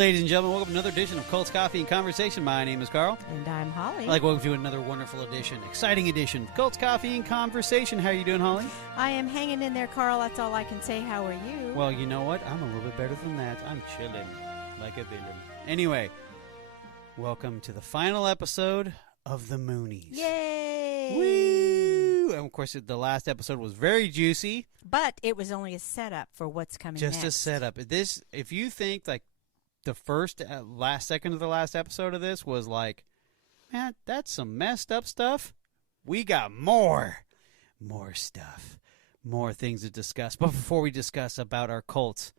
Ladies and gentlemen, welcome to another edition of Colts Coffee and Conversation. My name is Carl. And I'm Holly. I'd like to welcome you to another wonderful edition, exciting edition of Colts Coffee and Conversation. How are you doing, Holly? I am hanging in there, Carl. That's all I can say. How are you? Well, you know what? I'm a little bit better than that. I'm chilling like a villain. Anyway, welcome to the final episode of the Moonies. Yay! Woo! And of course, the last episode was very juicy. But it was only a setup for what's coming next. Just a setup. This, if you think like the first, last second of the last episode of this was like, man, that's some messed up stuff. We got more stuff, more things to discuss. But before we discuss about our cults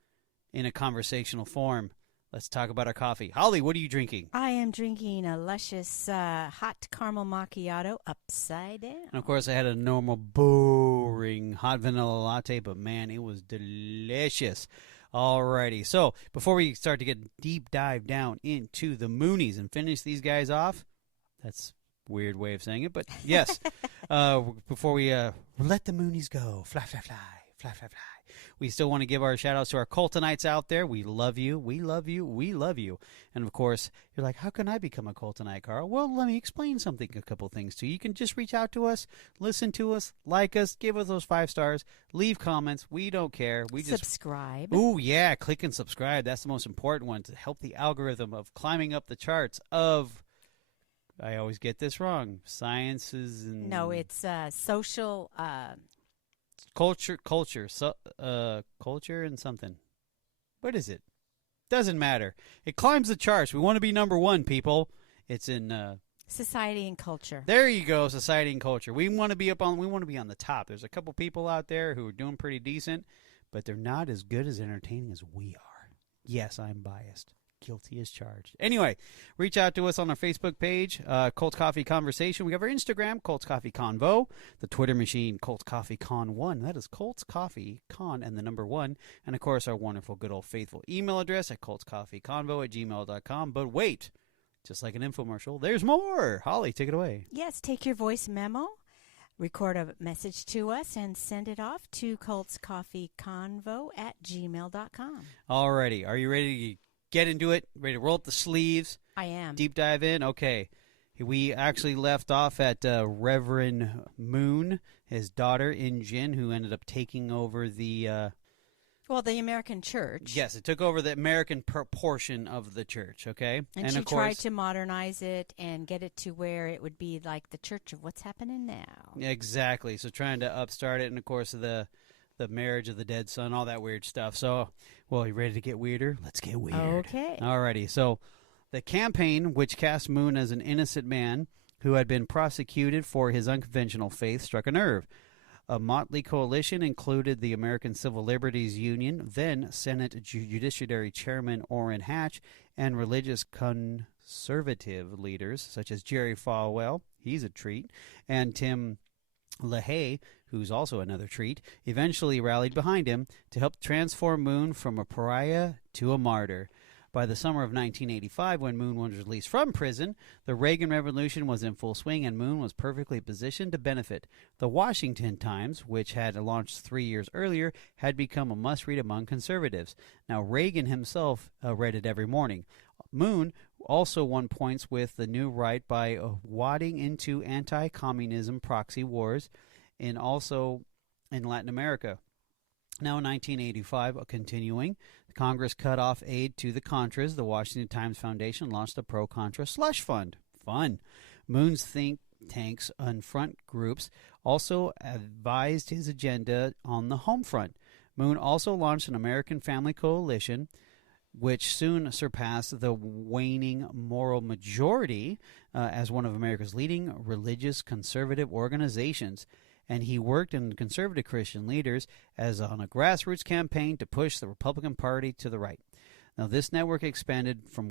in a conversational form, let's talk about our coffee. Holly, what are you drinking? I am drinking a luscious hot caramel macchiato upside down. And of course, I had a normal, boring hot vanilla latte, but man, it was delicious. Alrighty, so before we start to get deep dive down into the Moonies and finish these guys off, that's a weird way of saying it, but yes, before we let the Moonies go, fly, fly, fly, fly, fly, fly, we still want to give our shout-outs to our Coltonites out there. We love you, we love you, we love you. And of course, you're like, how can I become a Coltonite, Carl? Well, let me explain a couple things to you. You can just reach out to us, listen to us, like us, give us those 5 stars, leave comments. We don't care. We just subscribe. Ooh, yeah, click and subscribe. That's the most important one to help the algorithm of climbing up the charts of, I always get this wrong, sciences and... No, it's social... Culture and something. What is it? Doesn't matter. It climbs the charts. We want to be number 1, people. It's in society and culture. There you go, society and culture. We want to be we want to be on the top. There's a couple people out there who are doing pretty decent, but they're not as good as entertaining as we are. Yes, I'm biased. Guilty as charged. Anyway, reach out to us on our Facebook page, Colts Coffee Conversation. We have our Instagram, Colts Coffee Convo. The Twitter machine, Colts Coffee Con 1. That is Colts Coffee Con and the number 1. And, of course, our wonderful, good old faithful email address at coltscoffeeconvo@gmail.com. But wait, just like an infomercial, there's more. Holly, take it away. Yes, take your voice memo, record a message to us, and send it off to coltscoffeeconvo@gmail.com. Alrighty, are you ready to get into it? Ready to roll up the sleeves? I am. Deep dive in? Okay. We actually left off at Reverend Moon, his daughter, Injin, who ended up taking over the... the American church. Yes, it took over the American portion of the church, okay? And she of course, tried to modernize it and get it to where it would be like the church of what's happening now. Exactly. So trying to upstart it, and of course the marriage of the dead son, all that weird stuff. So, well, you ready to get weirder? Let's get weird. Okay. Alrighty. So, the campaign, which cast Moon as an innocent man who had been prosecuted for his unconventional faith, struck a nerve. A motley coalition included the American Civil Liberties Union, then Senate Judiciary Chairman Orrin Hatch, and religious conservative leaders such as Jerry Falwell, he's a treat, and Tim LaHaye, who's also another treat, eventually rallied behind him to help transform Moon from a pariah to a martyr. By the summer of 1985, when Moon was released from prison, the Reagan Revolution was in full swing and Moon was perfectly positioned to benefit. The Washington Times, which had launched 3 years earlier, had become a must-read among conservatives. Now, Reagan himself read it every morning. Moon also won points with the new right by wadding into anti-communism proxy wars and also in Latin America. Now in 1985, continuing, Congress cut off aid to the Contras. The Washington Times Foundation launched a pro-Contra slush fund. Fun. Moon's think tanks and front groups also advised his agenda on the home front. Moon also launched an American Family Coalition, which soon surpassed the waning moral majority as one of America's leading religious conservative organizations. And he worked in conservative Christian leaders as on a grassroots campaign to push the Republican Party to the right. Now, this network expanded in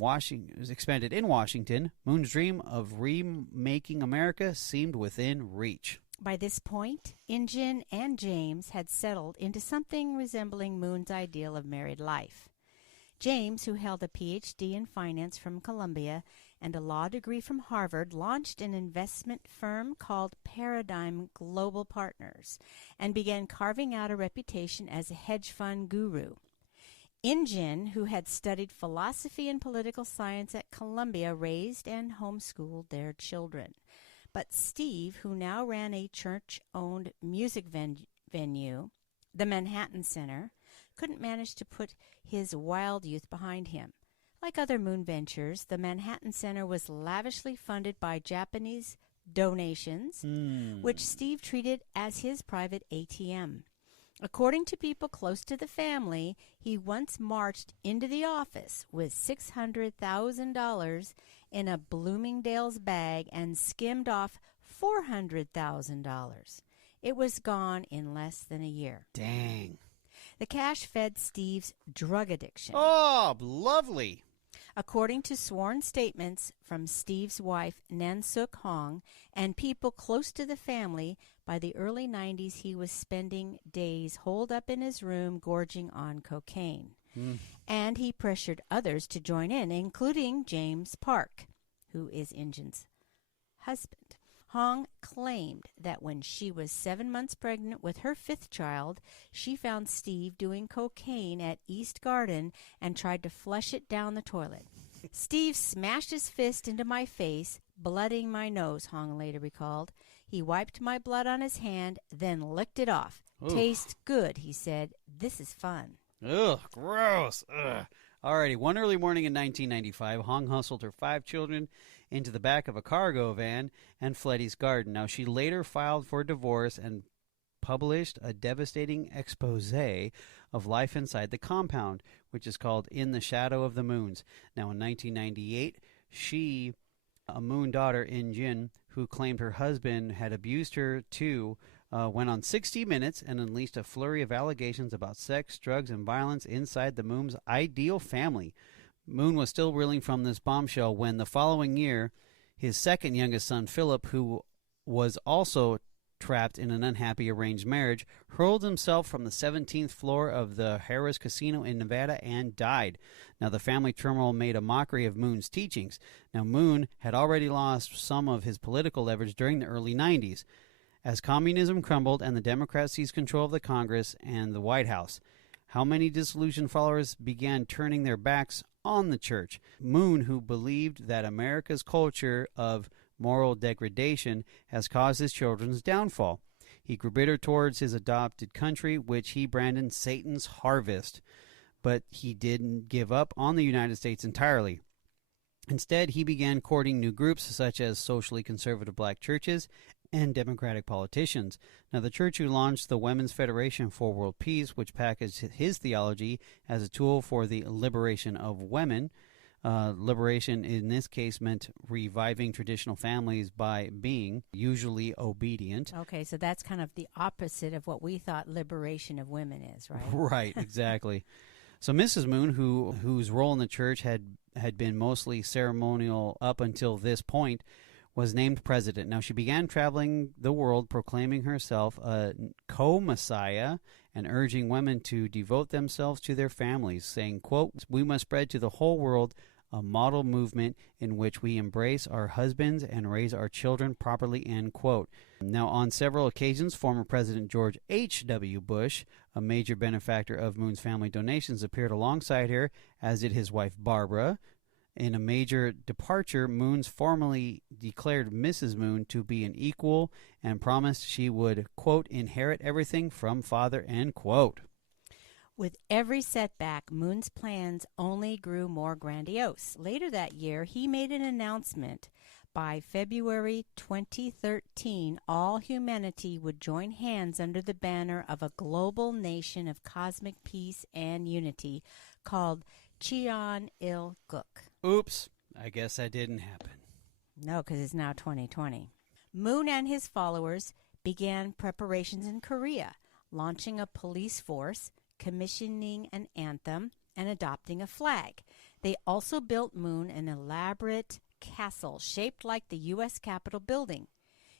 Washington. Moon's dream of remaking America seemed within reach. By this point, Injin and James had settled into something resembling Moon's ideal of married life. James, who held a Ph.D. in finance from Columbia and a law degree from Harvard, launched an investment firm called Paradigm Global Partners and began carving out a reputation as a hedge fund guru. Injin, who had studied philosophy and political science at Columbia, raised and homeschooled their children. But Steve, who now ran a church-owned music venue, the Manhattan Center, couldn't manage to put his wild youth behind him. Like other Moon ventures, the Manhattan Center was lavishly funded by Japanese donations, which Steve treated as his private ATM. According to people close to the family, he once marched into the office with $600,000 in a Bloomingdale's bag and skimmed off $400,000. It was gone in less than a year. Dang. The cash fed Steve's drug addiction. Oh, lovely. According to sworn statements from Steve's wife, Nansuk Hong, and people close to the family, by the early 90s he was spending days holed up in his room gorging on cocaine. And he pressured others to join in, including James Park, who is Injin's husband. Hong claimed that when she was 7 months pregnant with her 5th child, she found Steve doing cocaine at East Garden and tried to flush it down the toilet. Steve smashed his fist into my face, blooding my nose, Hong later recalled. He wiped my blood on his hand, then licked it off. Oof. Tastes good, he said. This is fun. Ugh, gross. Ugh. Alrighty, one early morning in 1995, Hong hustled her 5 children into the back of a cargo van and fled East Garden. Now, she later filed for divorce and published a devastating expose of life inside the compound, which is called In the Shadow of the Moons. Now, in 1998, she, a Moon daughter, Injin, who claimed her husband had abused her too, went on 60 Minutes and unleashed a flurry of allegations about sex, drugs, and violence inside the Moon's ideal family. Moon was still reeling from this bombshell when the following year, his second youngest son, Philip, who was also trapped in an unhappy arranged marriage, hurled himself from the 17th floor of the Harrah's Casino in Nevada and died. Now, the family turmoil made a mockery of Moon's teachings. Now, Moon had already lost some of his political leverage during the early 90s. As communism crumbled and the Democrats seized control of the Congress and the White House, how many disillusioned followers began turning their backs on the church? Moon, who believed that America's culture of moral degradation has caused his children's downfall. He grew bitter towards his adopted country, which he branded Satan's harvest. But he didn't give up on the United States entirely. Instead, he began courting new groups such as socially conservative black churches and Democratic politicians. Now, the church who launched the Women's Federation for World Peace, which packaged his theology as a tool for the liberation of women. Liberation in this case meant reviving traditional families by being usually obedient. Okay, so that's kind of the opposite of what we thought liberation of women is, right? Right, exactly. So Mrs. Moon, whose role in the church had been mostly ceremonial up until this point, was named president. Now, she began traveling the world proclaiming herself a co-messiah and urging women to devote themselves to their families, saying, quote, "We must spread to the whole world a model movement in which we embrace our husbands and raise our children properly," end quote. Now, on several occasions, former President George H.W. Bush, a major benefactor of Moon's family donations, appeared alongside her, as did his wife Barbara. In a major departure, Moon's formally declared Mrs. Moon to be an equal and promised she would, quote, "inherit everything from father," end quote. With every setback, Moon's plans only grew more grandiose. Later that year, he made an announcement. By February 2013, all humanity would join hands under the banner of a global nation of cosmic peace and unity called Cheon-il-guk. Oops, I guess that didn't happen. No, because it's now 2020. Moon and his followers began preparations in Korea, launching a police force, commissioning an anthem, and adopting a flag. They also built Moon an elaborate castle shaped like the U.S. Capitol building.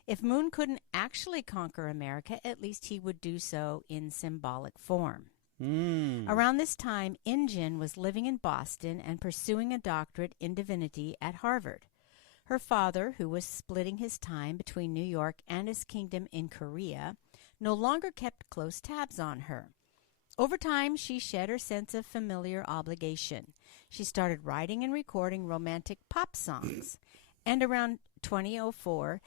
If Moon couldn't actually conquer America, at least he would do so in symbolic form. Around this time, Injin was living in Boston and pursuing a doctorate in divinity at Harvard. Her father, who was splitting his time between New York and his kingdom in Korea, no longer kept close tabs on her. Over time, she shed her sense of familiar obligation. She started writing and recording romantic pop songs. And around 2004,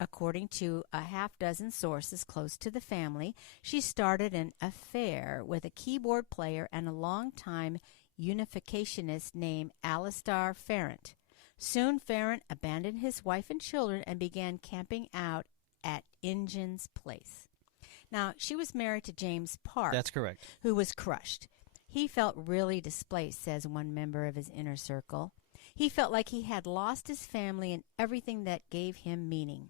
according to a half-dozen sources close to the family, she started an affair with a keyboard player and a longtime unificationist named Alistair Farrant. Soon, Farrant abandoned his wife and children and began camping out at Injun's place. Now, she was married to James Park. That's correct. Who was crushed. He felt really displaced, says one member of his inner circle. He felt like he had lost his family and everything that gave him meaning.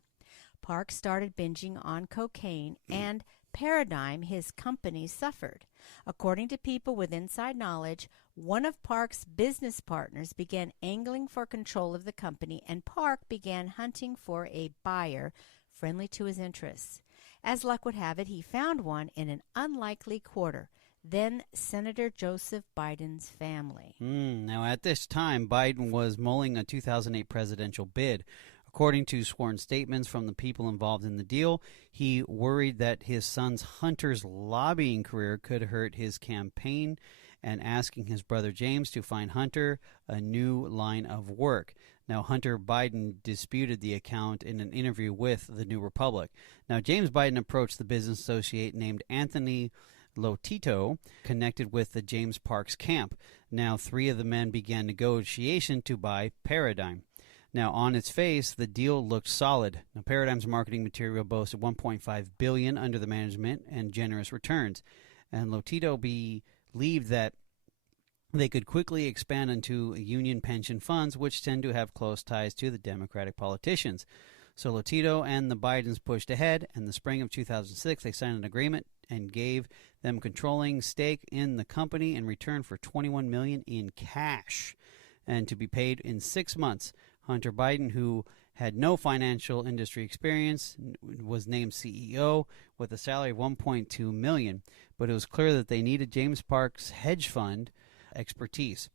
Park started binging on cocaine, and Paradigm, his company, suffered. According to people with inside knowledge, one of Park's business partners began angling for control of the company, and Park began hunting for a buyer friendly to his interests. As luck would have it, he found one in an unlikely quarter, then Senator Joseph Biden's family. Now, at this time, Biden was mulling a 2008 presidential bid. According to sworn statements from the people involved in the deal, he worried that his son's Hunter's lobbying career could hurt his campaign and asking his brother James to find Hunter a new line of work. Now, Hunter Biden disputed the account in an interview with the New Republic. Now, James Biden approached the business associate named Anthony Lotito, connected with the James Parks camp. Now, three of the men began negotiation to buy Paradigm. Now, on its face, the deal looked solid. Now, Paradigm's marketing material boasted $1.5 billion under the management and generous returns. And Lotito believed that they could quickly expand into union pension funds, which tend to have close ties to the Democratic politicians. So Lotito and the Bidens pushed ahead. In the spring of 2006, they signed an agreement and gave them controlling stake in the company in return for $21 million in cash, and to be paid in 6 months. Hunter Biden, who had no financial industry experience, was named CEO with a salary of $1.2 million. But it was clear that they needed James Parks' hedge fund expertise,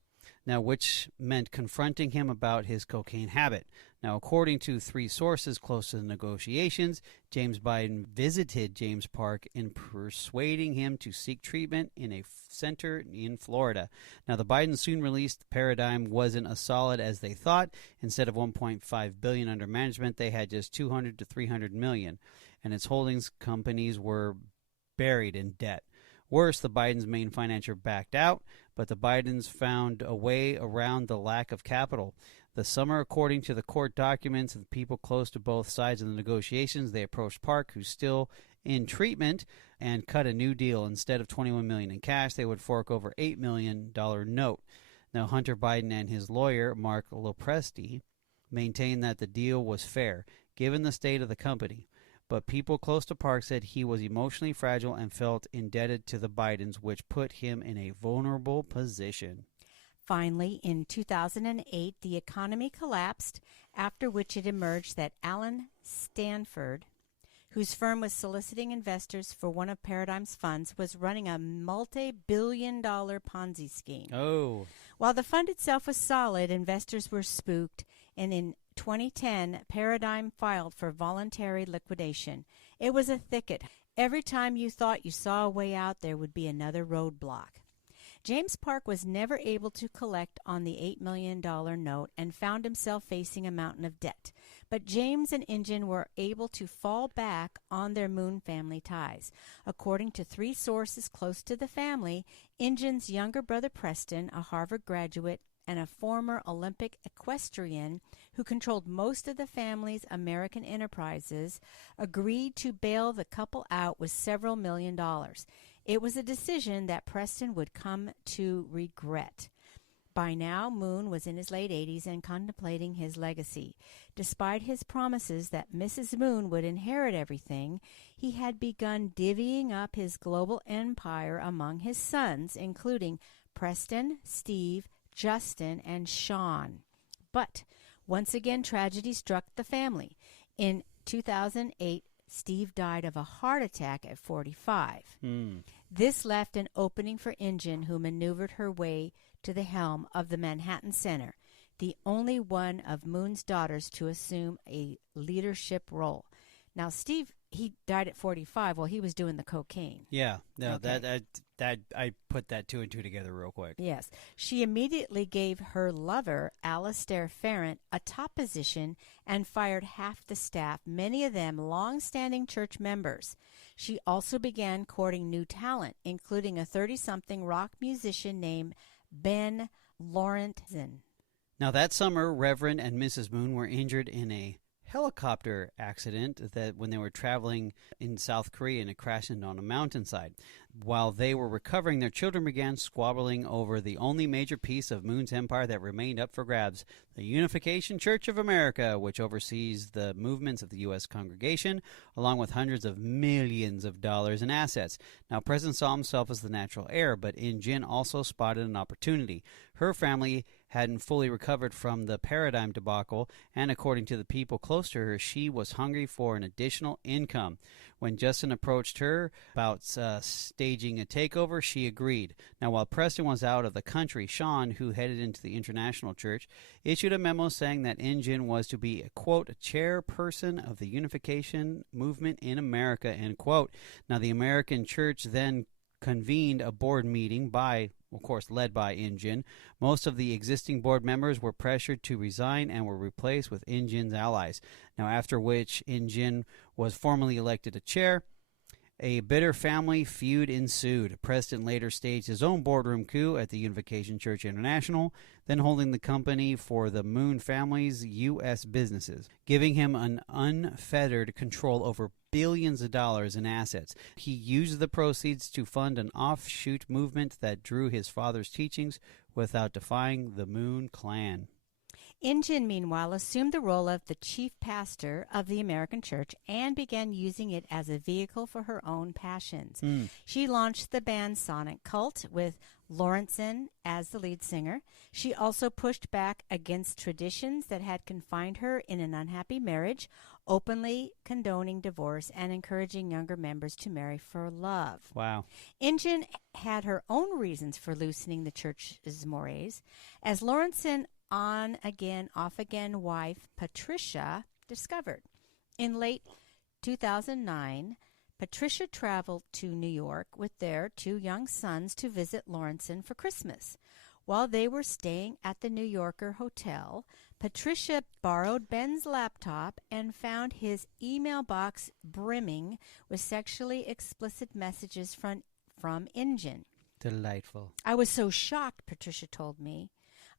now which meant confronting him about his cocaine habit. Now, according to three sources close to the negotiations, James Biden visited James Park in persuading him to seek treatment in a center in Florida. Now, the Bidens soon released Paradigm wasn't as solid as they thought. Instead of $1.5 billion under management, they had just $200 to $300 million, and its holdings companies were buried in debt. Worse, the Bidens' main financier backed out, but the Bidens found a way around the lack of capital. The summer, according to the court documents and people close to both sides of the negotiations, they approached Park, who's still in treatment, and cut a new deal. Instead of $21 million in cash, they would fork over $8 million note. Now, Hunter Biden and his lawyer, Mark Lopresti, maintained that the deal was fair, given the state of the company. But people close to Park said he was emotionally fragile and felt indebted to the Bidens, which put him in a vulnerable position. Finally, in 2008, the economy collapsed, after which it emerged that Alan Stanford, whose firm was soliciting investors for one of Paradigm's funds, was running a multi-billion-dollar Ponzi scheme. Oh. While the fund itself was solid, investors were spooked, and in 2010, Paradigm filed for voluntary liquidation. It was a thicket. Every time you thought you saw a way out, there would be another roadblock. James Park was never able to collect on the $8 million note and found himself facing a mountain of debt. But James and Injun were able to fall back on their Moon family ties. According to three sources close to the family, Injun's younger brother Preston, a Harvard graduate and a former Olympic equestrian who controlled most of the family's American enterprises, agreed to bail the couple out with several $1 million. It was a decision that Preston would come to regret. By now, Moon was in his late 80s and contemplating his legacy. Despite his promises that Mrs. Moon would inherit everything, he had begun divvying up his global empire among his sons, including Preston, Steve, Justin, and Sean. But once again, tragedy struck the family. In 2008, Steve died of a heart attack at 45. This left an opening for Injun, who maneuvered her way to the helm of the Manhattan Center, the only one of Moon's daughters to assume a leadership role. Now, Steve he died at 45. Well, he was doing the cocaine. Yeah. No, Okay. that I put that two and two together real quick. Yes. She immediately gave her lover, Alistair Farrant, a top position and fired half the staff, many of them long-standing church members. She also began courting new talent, including a 30-something rock musician named Ben Lawrenson. Now, that summer, Reverend and Mrs. Moon were injured in a helicopter accident that when they were traveling in South Korea and it crashed into on a mountainside. While they were recovering, their children began squabbling over the only major piece of Moon's empire that remained up for grabs, the Unification Church of America, which oversees the movements of the U.S. congregation, along with hundreds of millions of dollars in assets. Now, President saw himself as the natural heir, but In-jin also spotted an opportunity. Her family hadn't fully recovered from the paradigm debacle, and according to the people close to her, she was hungry for an additional income. When Justin approached her about staging a takeover, she agreed. Now, while Preston was out of the country, Sean, who headed into the International Church, issued a memo saying that In-jin was to be, quote, a chairperson of the Unification Movement in America, end quote. Now, the American Church then convened a board meeting of course, led by In-jin. Most of the existing board members were pressured to resign and were replaced with In-jin's allies. Now, after which In-jin was formally elected a chair, a bitter family feud ensued. Preston later staged his own boardroom coup at the Unification Church International, then holding the company for the Moon family's U.S. businesses, giving him an unfettered control over billions of dollars in assets. He used the proceeds to fund an offshoot movement that drew his father's teachings without defying the Moon clan. In-jin, meanwhile, assumed the role of the chief pastor of the American Church and began using it as a vehicle for her own passions. She launched the band Sonic Cult with Lawrenson as the lead singer. She also pushed back against traditions that had confined her in an unhappy marriage, openly condoning divorce and encouraging younger members to marry for love. Wow. In-jin had her own reasons for loosening the church's mores. As Lawrenson on-again, off-again wife Patricia discovered. In late 2009, Patricia traveled to New York with their two young sons to visit Lawrenson for Christmas. While they were staying at the New Yorker hotel, Patricia borrowed Ben's laptop and found his email box brimming with sexually explicit messages from In-jin. Delightful. I was so shocked, Patricia told me.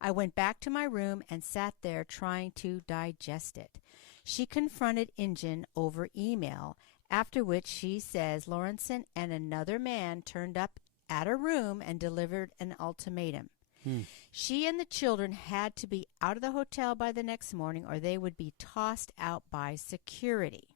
I went back to my room and sat there trying to digest it. She confronted In-jin over email, after which she says Lawrenson and another man turned up at her room and delivered an ultimatum. She and the children had to be out of the hotel by the next morning or they would be tossed out by security.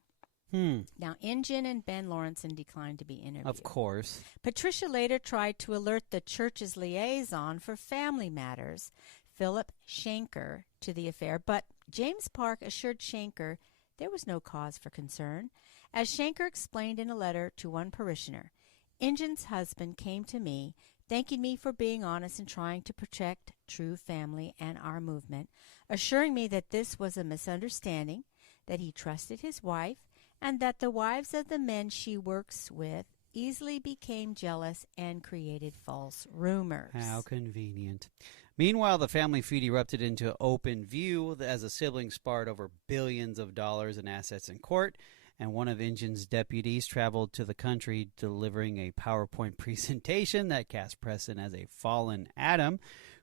Now, In-jin and Ben Lawrenson declined to be interviewed. Of course. Patricia later tried to alert the church's liaison for family matters, Philip Shanker, to the affair, but James Park assured Shanker there was no cause for concern. As Shanker explained in a letter to one parishioner, In-jin's husband came to me, thanking me for being honest and trying to protect true family and our movement, assuring me that this was a misunderstanding, that he trusted his wife, and that the wives of the men she works with easily became jealous and created false rumors. How convenient. Meanwhile, the family feud erupted into open view as the siblings sparred over billions of dollars in assets in court, and one of In-jin's deputies traveled to the country delivering a PowerPoint presentation that cast Preston as a fallen Adam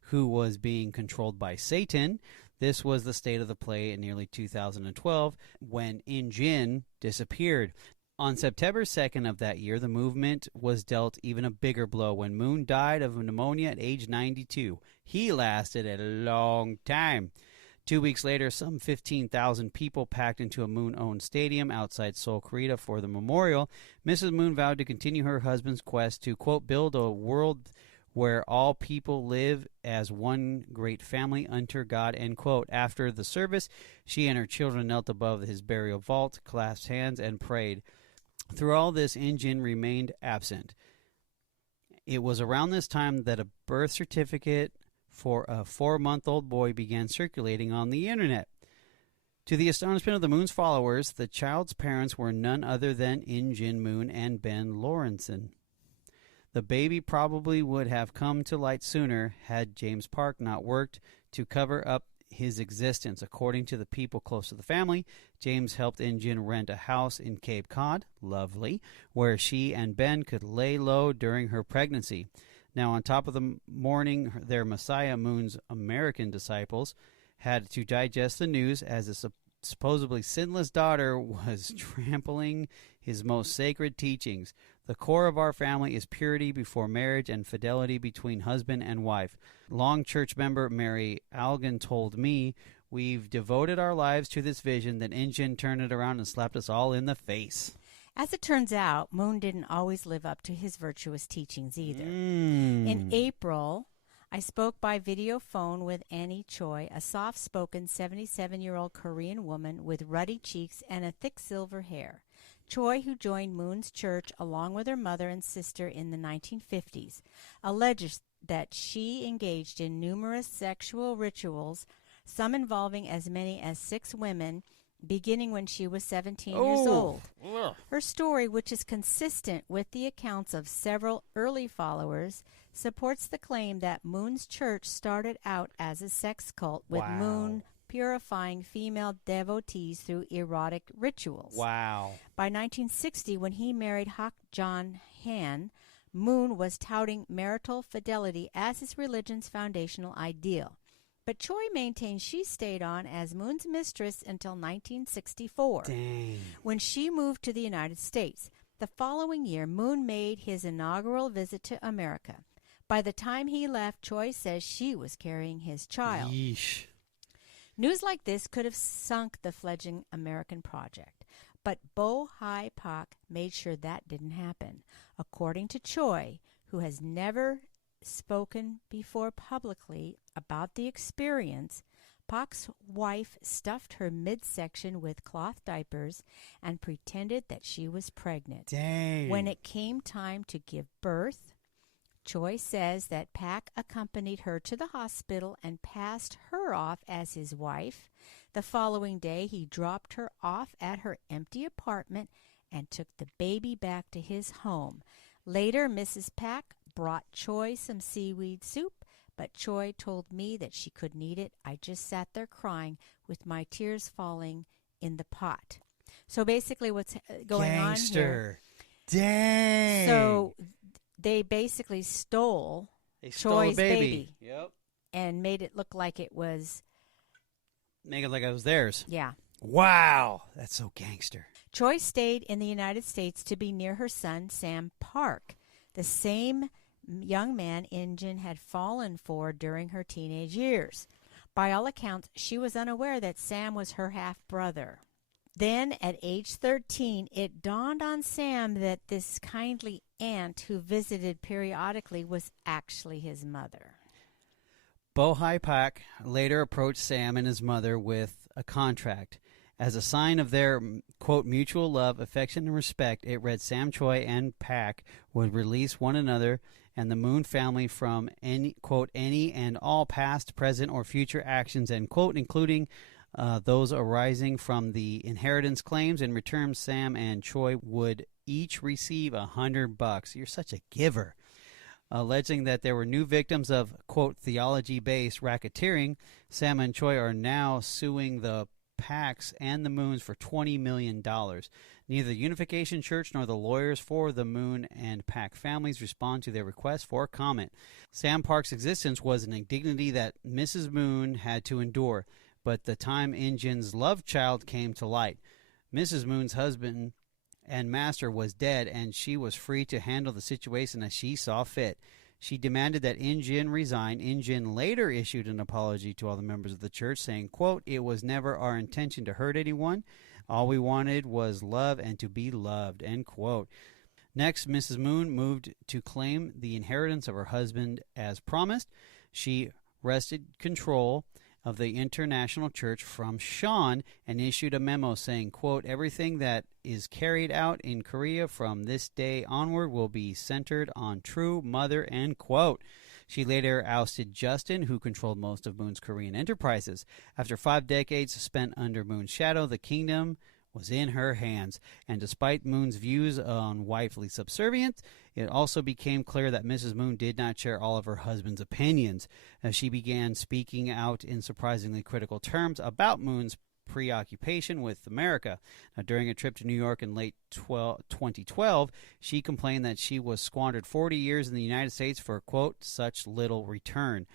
who was being controlled by Satan. This was the state of the play in nearly 2012 when In-jin disappeared. On September 2nd of that year, the movement was dealt even a bigger blow when Moon died of pneumonia at age 92. He lasted a long time. 2 weeks later, some 15,000 people packed into a Moon-owned stadium outside Seoul, Korea for the memorial. Mrs. Moon vowed to continue her husband's quest to, quote, build a world where all people live as one great family under God, end quote. After the service, she and her children knelt above his burial vault, clasped hands, and prayed. Through all this, In-jin remained absent. It was around this time that a birth certificate for a 4-month-old boy began circulating on the internet. To the astonishment of the Moon's followers, the child's parents were none other than In-jin Moon and Ben Lawrenson. The baby probably would have come to light sooner had James Park not worked to cover up his existence. According to the people close to the family, James helped In-jin rent a house in Cape Cod, lovely, where she and Ben could lay low during her pregnancy. Now, on top of the mourning, their Messiah Moon's American disciples had to digest the news as a supposedly sinless daughter was trampling his most sacred teachings. The core of our family is purity before marriage and fidelity between husband and wife. Long church member Mary Algan told me, "We've devoted our lives to this vision, then In-jin turned it around and slapped us all in the face." As it turns out, Moon didn't always live up to his virtuous teachings either. In April, I spoke by video phone with Annie Choi, a soft-spoken 77-year-old Korean woman with ruddy cheeks and a thick silver hair. Choi, who joined Moon's church along with her mother and sister in the 1950s, alleges that she engaged in numerous sexual rituals, some involving as many as 6 women, beginning when she was 17 years old. Her story, which is consistent with the accounts of several early followers, supports the claim that Moon's church started out as a sex cult, with Moon purifying female devotees through erotic rituals. Wow. By 1960, when he married Hak John Han, Moon was touting marital fidelity as his religion's foundational ideal. But Choi maintains she stayed on as Moon's mistress until 1964, when she moved to the United States. The following year, Moon made his inaugural visit to America. By the time he left, Choi says she was carrying his child. Yeesh. News like this could have sunk the fledgling American project, but Bo Hai Pak made sure that didn't happen. According to Choi, who has never spoken before publicly about the experience, Pak's wife stuffed her midsection with cloth diapers and pretended that she was pregnant. Dang. When it came time to give birth, Choi says that Pak accompanied her to the hospital and passed her off as his wife. The following day, he dropped her off at her empty apartment and took the baby back to his home. Later, Mrs. Pak brought Choi some seaweed soup, but Choi told me that she couldn't eat it. I just sat there crying with my tears falling in the pot. So basically what's going on here... Dang. So they basically stole Choi's baby. Yep. And made it look like it was... Make it like it was theirs. Yeah. Wow. That's so gangster. Choi stayed in the United States to be near her son, Sam Park, the same young man In-jin had fallen for during her teenage years. By all accounts, she was unaware that Sam was her half-brother. Then, at age 13, it dawned on Sam that this kindly aunt who visited periodically was actually his mother. Bo Hai Pak later approached Sam and his mother with a contract. As a sign of their, quote, mutual love, affection, and respect, it read Sam Choi and Pak would release one another and the Moon family from any, quote, any and all past, present, or future actions, end quote, including those arising from the inheritance claims. In return, Sam and Choi would each receive $100. You're such a giver. Alleging that there were new victims of, quote, theology-based racketeering, Sam and Choi are now suing the Paks and the Moons for $20 million. Neither the Unification Church nor the lawyers for the Moon and Pak families respond to their request for comment. Sam Park's existence was an indignity that Mrs. Moon had to endure, but the time In-jin's love child came to light. Mrs. Moon's husband and master was dead, and she was free to handle the situation as she saw fit. She demanded that In-jin resign. In-jin later issued an apology to all the members of the church, saying, quote, it was never our intention to hurt anyone. All we wanted was love and to be loved, end quote. Next, Mrs. Moon moved to claim the inheritance of her husband as promised. She wrested control of the International Church from Sean and issued a memo saying, quote, everything that is carried out in Korea from this day onward will be centered on true mother, end quote. She later ousted Justin, who controlled most of Moon's Korean enterprises. After 5 decades spent under Moon's shadow, the kingdom was in her hands. And despite Moon's views on wifely subservience, it also became clear that Mrs. Moon did not share all of her husband's opinions, as she began speaking out in surprisingly critical terms about Moon's preoccupation with America. Now, during a trip to New York in late 2012, she complained that she was squandered 40 years in the United States for, quote, such little return.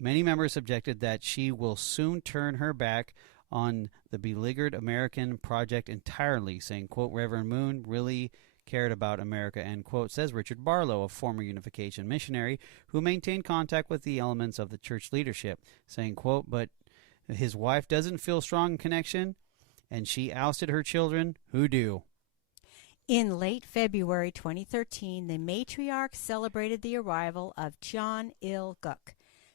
Many members objected that she will soon turn her back on the beleaguered American project entirely, saying, quote, Reverend Moon really cared about America, end quote, says Richard Barlow, a former Unification missionary who maintained contact with the elements of the church leadership, saying, quote, but his wife doesn't feel strong connection, and she ousted her children who do. In late February 2013, the matriarch celebrated the arrival of Cheon Il-guk,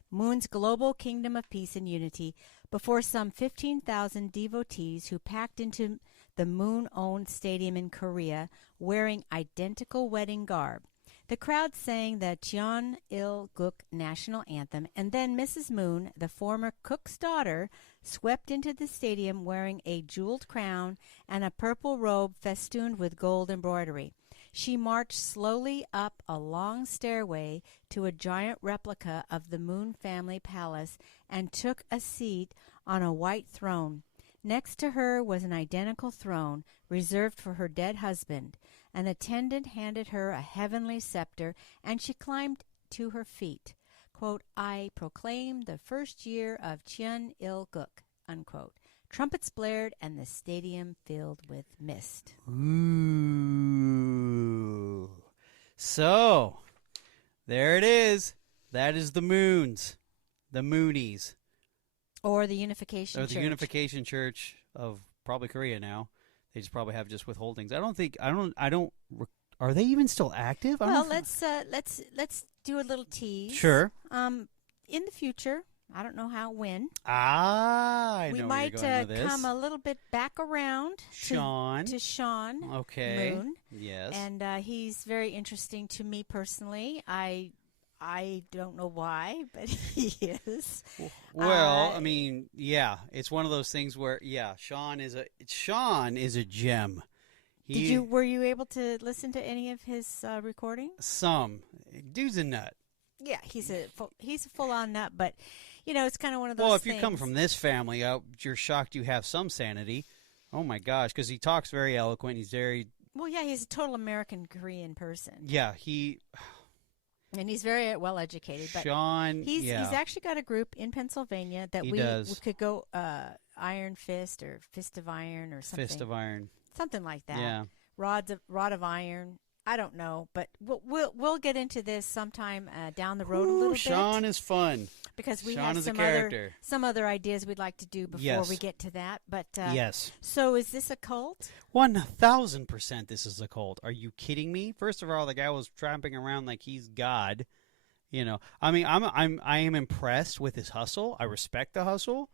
Moon's global kingdom of peace and unity, before some 15,000 devotees who packed into the Moon-owned stadium in Korea wearing identical wedding garb. The crowd sang the Cheon Il-guk national anthem, and then Mrs. Moon, the former cook's daughter, swept into the stadium wearing a jeweled crown and a purple robe festooned with gold embroidery. She marched slowly up a long stairway to a giant replica of the Moon family palace and took a seat on a white throne. Next to her was an identical throne reserved for her dead husband. An attendant handed her a heavenly scepter, and she climbed to her feet. Quote, I proclaim the first year of Cheon Il-guk, unquote. Trumpets blared, and the stadium filled with mist. Ooh. So, there it is. That is the Moons, the Moonies. Or the Unification Church. Or the Unification Church of probably Korea now. They just probably have just withholdings. Are they even still active? Well, let's do a little tease. Sure. In the future, I don't know when. I we know might where you're going with this. Come a little bit back around to Sean okay. Moon. Yes. And he's very interesting to me personally. I don't know why, but he is. Well, I mean, yeah, it's one of those things where, yeah, Sean is a gem. Were you able to listen to any of his recordings? Some. Dude's a nut. Yeah, he's a full-on nut, but it's kind of one of those. Well, if things. you come from this family, you're shocked you have some sanity. Oh my gosh, because he talks very eloquent. He's very. Well, yeah, he's a total American Korean person. Yeah, And he's very well educated. But Sean, he's actually got a group in Pennsylvania that we could go Iron Fist or Fist of Iron or something. Fist of Iron. Something like that. Yeah. Rod of Iron. I don't know, but we'll get into this sometime down the road a little bit. Sean is fun. Because we Sean have some other ideas we'd like to do before we get to that. But yes. So is this a cult? 1,000% this is a cult. Are you kidding me? First of all, the guy was tramping around like he's God. I mean, I am impressed with his hustle. I respect the hustle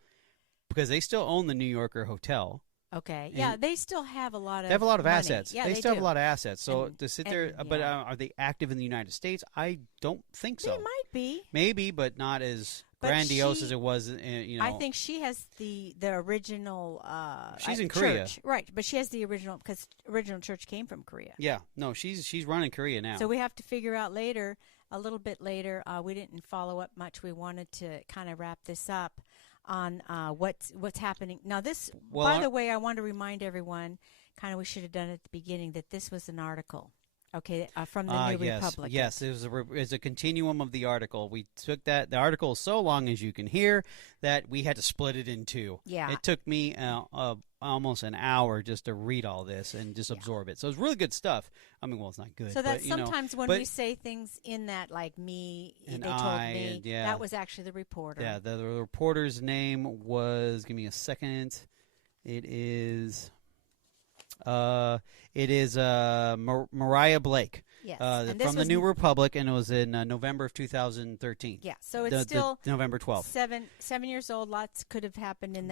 because they still own the New Yorker hotel. Okay. Yeah, they still have a lot of. They have a lot of money. assets. Yeah, they still have a lot of assets. So to sit there, but yeah. Are they active in the United States? I don't think so. They might be. Maybe, but not as grandiose as it was. I think she has the original. She's in Korea, Korea, right? But she has the original because original church came from Korea. Yeah. No, she's running Korea now. So we have to figure out later, a little bit later. We didn't follow up much. We wanted to kind of wrap this up on what's happening now. This, by the way, I want to remind everyone. Kind of, we should have done it at the beginning that this was an article. Okay, from the New Republic. Yes, it was a continuum of the article. We took the article is so long, as you can hear, that we had to split it in two. Yeah. It took me almost an hour just to read all this and just absorb it. So it's really good stuff. I mean, well, it's not good. So that sometimes when we say things in that, like me, they told me, that was actually the reporter. Yeah, the reporter's name was, give me a second, it is Mariah Blake. Yes. And this from the was New Republic, and it was in November of 2013. Yeah, so it's still November 12th. 7 years old. Lots could have happened in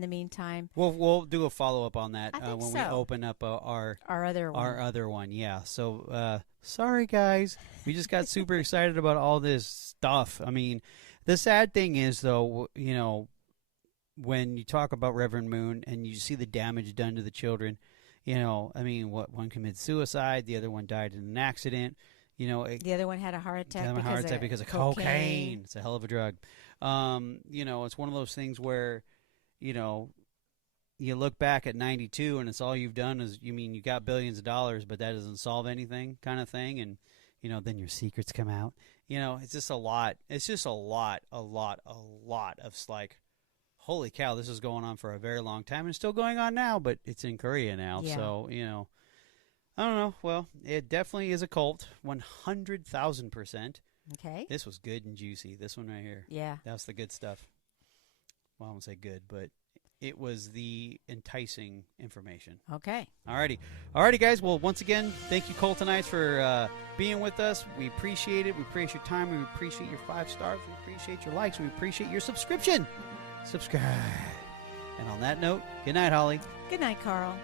the meantime. We'll do a follow-up on that I think when so. we open up our other one. Our other one, yeah. So, sorry, guys. We just got super excited about all this stuff. I mean, the sad thing is, though, you know, when you talk about Reverend Moon and you see the damage done to the children, you know, I mean, one committed suicide, the other one died in an accident. You know, the other one had a heart attack because of cocaine. It's a hell of a drug. You know, it's one of those things where, you know, you look back at 92 and it's all you've done is, you got billions of dollars, but that doesn't solve anything kind of thing. And, you know, then your secrets come out. You know, it's just a lot. It's just a lot of like, holy cow, this is going on for a very long time and it's still going on now, but it's in Korea now. Yeah. So, you know, I don't know. Well, it definitely is a cult, 100,000%. Okay. This was good and juicy. This one right here. Yeah. That's the good stuff. Well, I won't say good, but it was the enticing information. Okay. Alrighty, guys. Well, once again, thank you, Coltonites, for being with us. We appreciate it. We appreciate your time. We appreciate your 5 stars. We appreciate your likes. We appreciate your subscription. Subscribe. And on that note, good night, Holly. Good night, Carl.